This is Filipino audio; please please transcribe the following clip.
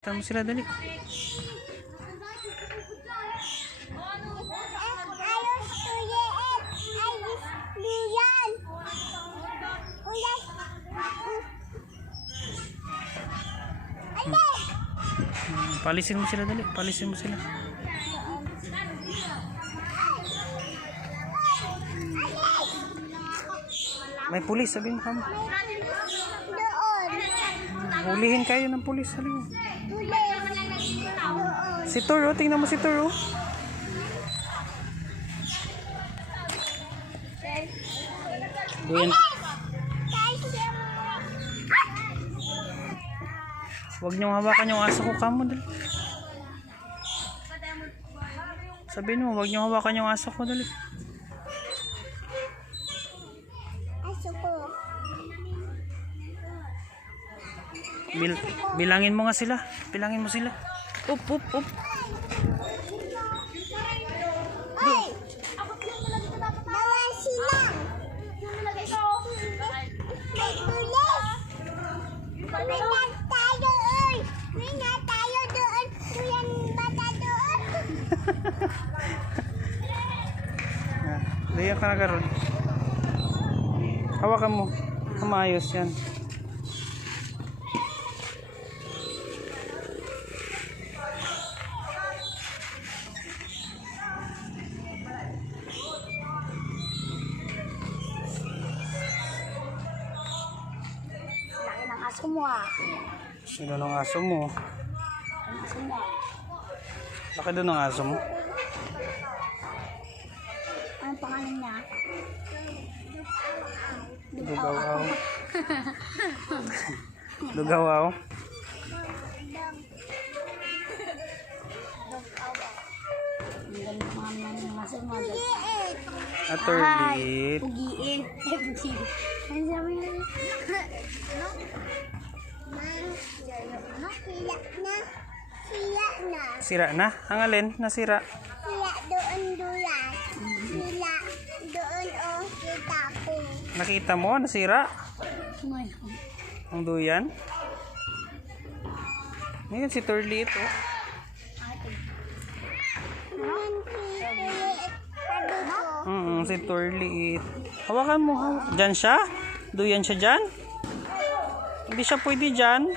Tama sila, dali. Palisin mo sila, dali. Palisin mo sila. May pulis, sabihin mo kamo. Hulihin kayo ng pulis, sabihin mo. Si Toro, tingnan mo si Toro. Huwag niyong hawakan yung aso ko, kamo dali. Sabihin mo, huwag niyong hawakan yung aso ko, dali. Aso ko. Bilangin mo nga sila. Bilangin mo sila. Up, up, up. Ay! Dalawa sila. May pulis. May tayo, oy. May tayo doon. Kuyan bata doon. Dayan ka na karon. Hawakan mo. Maayos yan. Laki ng aso mo ah. Sino ng aso mo? Aso mo. Laki doon ng aso mo. Anong pangalan niya? Lugawaw. Lugawaw. Ang ganda pangalan ng aso mo. Atterlit. Pugiin. Pugiin. Ano sabi niya? Sira na? Ang alin? Nasira? Sila doon duyan. Sila doon oh kita ko. Nakita mo? Nasira? Ang duyan? Ngayon si Turli ito. Si Turli. Hawakan mo. Diyan siya? Duyan siya dyan? Hindi siya pwede dyan.